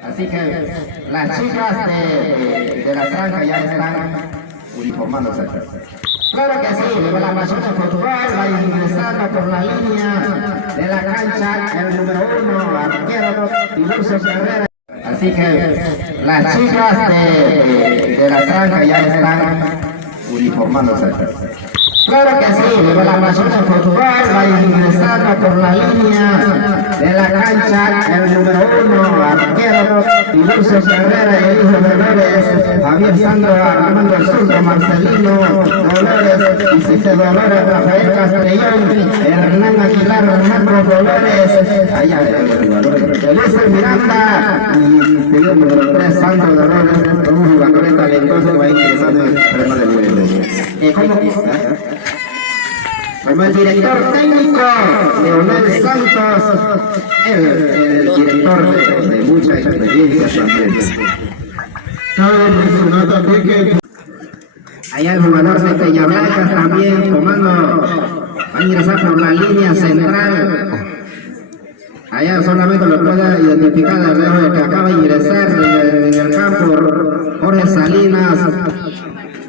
Así que las chicas de la tranca ya están uniformándose. Claro que sí, la pasión de fútbol va ingresando por la línea de la cancha el número 1, arquero Tiburcio Herrera. Así que las chicas de la tranca ya están uniformándose. Claro que sí, la pasión de fútbol va ingresando por la línea de la cancha el número 1, arquero Tiburcio Herrera y el hijo de Dolores, Javier Sandro, Armando Zurdo, Marcelino Dolores, Vicente Dolores, Rafael Castellón, Hernán Aguilar, Alejandro Dolores, allá Elisa Miranda y señor número 3, Sandro Dolores, un jugador talentoso que va ingresando en el terreno de Luis. ¿Cómo? Como el director técnico, Leonel Santos, el director de mucha experiencia también. Cabe mencionar también que Allá el jugador de Peñablanca también tomando, va a ingresar por la línea central. Allá solamente lo puede identificar el que acaba de ingresar en el campo, Jorge Salinas.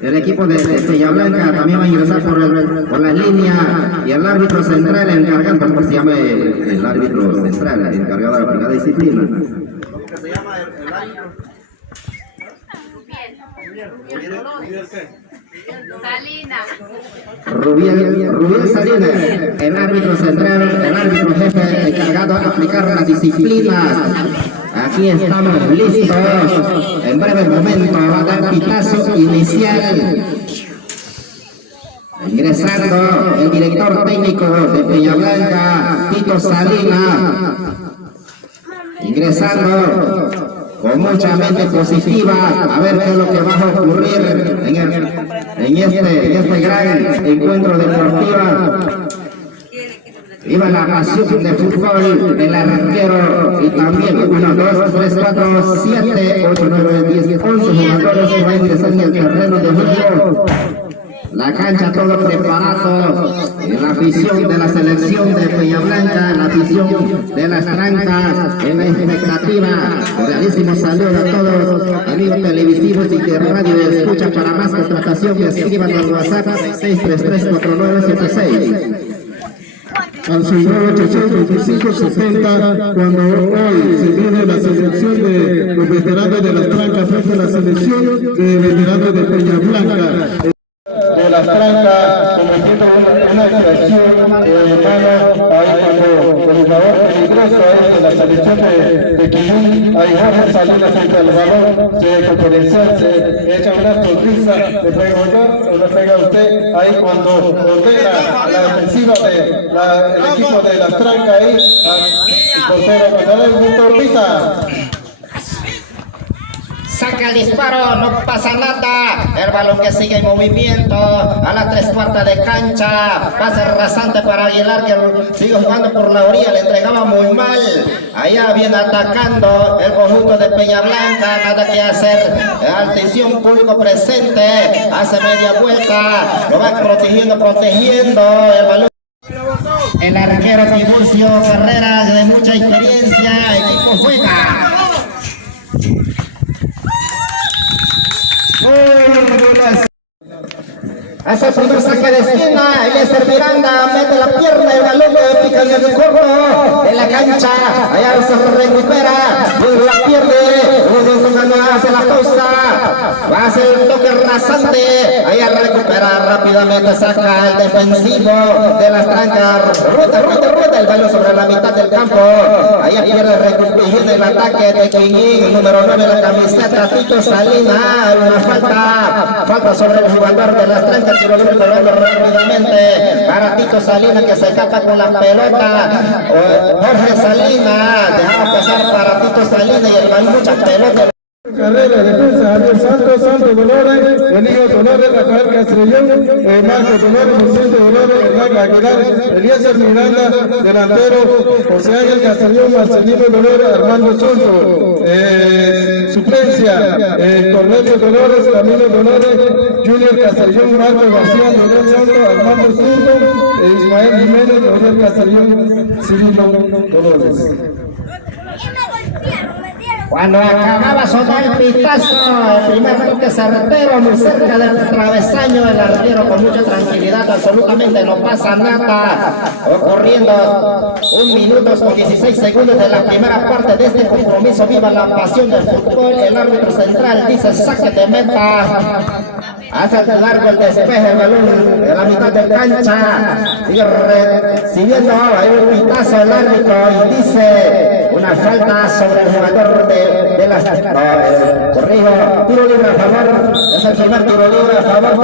El equipo de Peñablanca también va a ingresar por la línea y el árbitro central encargado, ¿cómo se llama el árbitro central, encargado de la disciplina? ¿Cómo se llama el árbitro? Rubiel Salinas, el árbitro central, el árbitro jefe encargado de aplicar las disciplinas. Aquí estamos listos. En breve momento va a dar pitazo inicial. Ingresando el director técnico de Peñablanca, Tito Salinas. Ingresando con mucha mente positiva, a ver qué es lo que va a ocurrir en este gran encuentro deportivo. Viva la pasión de fútbol del arquero y también 1, 2, 3, 4, 7, 8, 9, 10, 11 jugadores que van a ingresar en el terreno de juego. La cancha todo preparado, la afición de la selección de Peñablanca, la afición de las trancas, en la expectativa. Realísimo saludo a todos amigos televisivos y de radio de escucha. Para más contratación que escriban al WhatsApp 6334976. al 682570, cuando hoy se viene la selección de los veteranos de las trancas frente a la selección de veteranos de Peñablanca. De las trancas, cometiendo una infracción, ahí cuando el jugador peligroso de la selección de Quillún, ahí Jorge Salinas frente al balón, se conferencia, se echa una sonrisa, le pega o le pega a usted, ahí cuando ordena la defensiva del equipo de las trancas, ahí, el portero, cuando le gusta pisa. Saca el disparo, no pasa nada. El balón que sigue en movimiento a la 3/4 de cancha. Pase rasante para Aguilar, que sigue jugando por la orilla, le entregaba muy mal. Allá viene atacando el conjunto de Peñablanca, nada que hacer. Atención, público presente, hace media vuelta, lo va protegiendo el balón. El arquero Tiburcio Herrera, de mucha experiencia, equipo juega. Hace el primer saque de esquina, Eliezer Miranda mete la pierna, el balón de pica en el corto en la cancha, allá se recupera, la pierde, hace la pausa, va a hacer un toque rasante, allá recupera rápidamente, saca el defensivo de las trancas, rueda el balón sobre la mitad del campo, allá pierde recuperación el ataque de Quillín, el número 9 de la camiseta, Tito Salinas, una falta sobre el jugador de las trancas, pero lo rápidamente para Tito Salinas, que se escapa con la pelota. Jorge Salinas dejaba pasar para Tito Salinas y el balón mucha pelota. Carrera, defensa, Javier Santos Dolores, Benigno Dolores, Rafael Castrellón, Marco Dolores, Vicente Dolores, Hernán Aguilar, Eliezer Miranda, delantero, José Ángel Castrellón, Marcelino Dolores, Armando Zurdo, suplencia, Cornelio Dolores, Camilo Dolores, Junior Castrellón, Marco García, Dolores Santos, Armando Zurdo, Ismael Jiménez, Dolores Castrellón, Cirilo Dolores. Cuando acababa sonar el pitazo, el primer toque certero, muy cerca del travesaño, el arquero con mucha tranquilidad, absolutamente no pasa nada. Ocurriendo 1 minuto con 16 segundos de la primera parte de este compromiso. Viva la pasión del fútbol. El árbitro central dice saque de meta. Hace largo el despeje del balón de la mitad de cancha. Sigue recibiendo hay un pitazo el árbitro y dice una falta sobre el jugador de las... corrijo, tiro libre a favor. Es el primer tiro libre a favor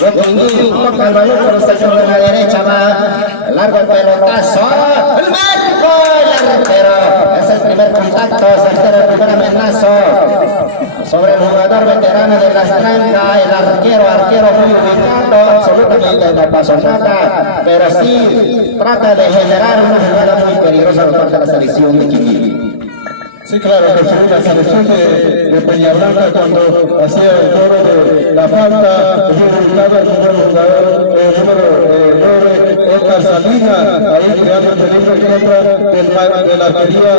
de Quinguín. Toca el balón por el sector de la derecha. Va largo el pelotazo. ¡El marco! El arquero. Es el primer contacto. El primer amenazo sobre el jugador veterano de las trancas. El arquero muy ubicado, absolutamente no pasó nada, pero sí trata de generar una jugada muy peligrosa por parte de la selección de Quinguín. Sí, claro, que sí, la selección de Peñablanca cuando hacía el cobro de la falta, fue ubicado el jugador número 9, Oscar Salinas, ahí creando el peligro en contra de la arquería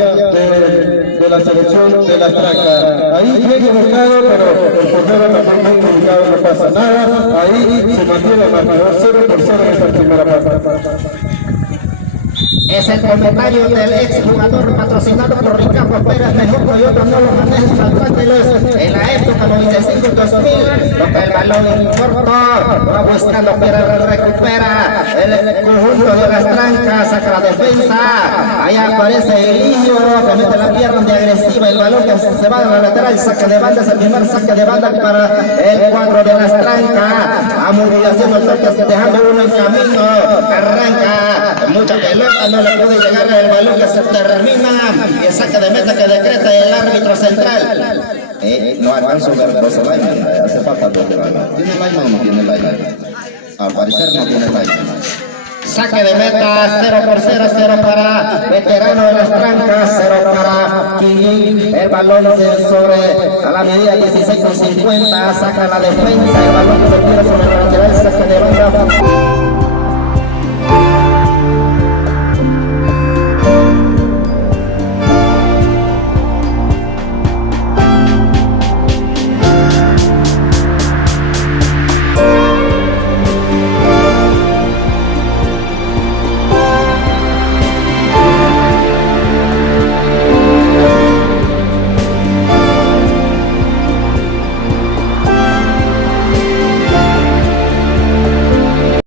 de la selección de la Trancas. Ahí bien ubicado, pero el portero también bien ubicado, no pasa nada. Ahí se mantiene el marcador 0-0 en esta primera parte. Es el comentario del ex jugador patrocinado por Ricardo Pérez, mejor Toyota no lo manejes faltándoles en la época 95-2000, toca el balón corto, va buscando Pérez, recupera el conjunto de las trancas, saca la defensa, ahí aparece Eligio, que mete la pierna de agresiva, el balón que se va a la lateral, saque de banda, es el primer saque de banda para el cuadro de las trancas, a movilización el toque, dejando uno en camino, arranca, mucha pelota, no le puede llegar el balón que se termina, el saque de meta que decreta el árbitro central. No alcanzo a ver dos linemen, hace falta dos de balón. ¿Tiene linemen o no tiene linemen? Al parecer no tiene linemen. Saque de meta, 0-0 para veterano de las trancas, 0 para Quinguín. El balón sobre a la medida 16:50, saca la defensa, el balón que se tira sobre la lateral, saque de banda.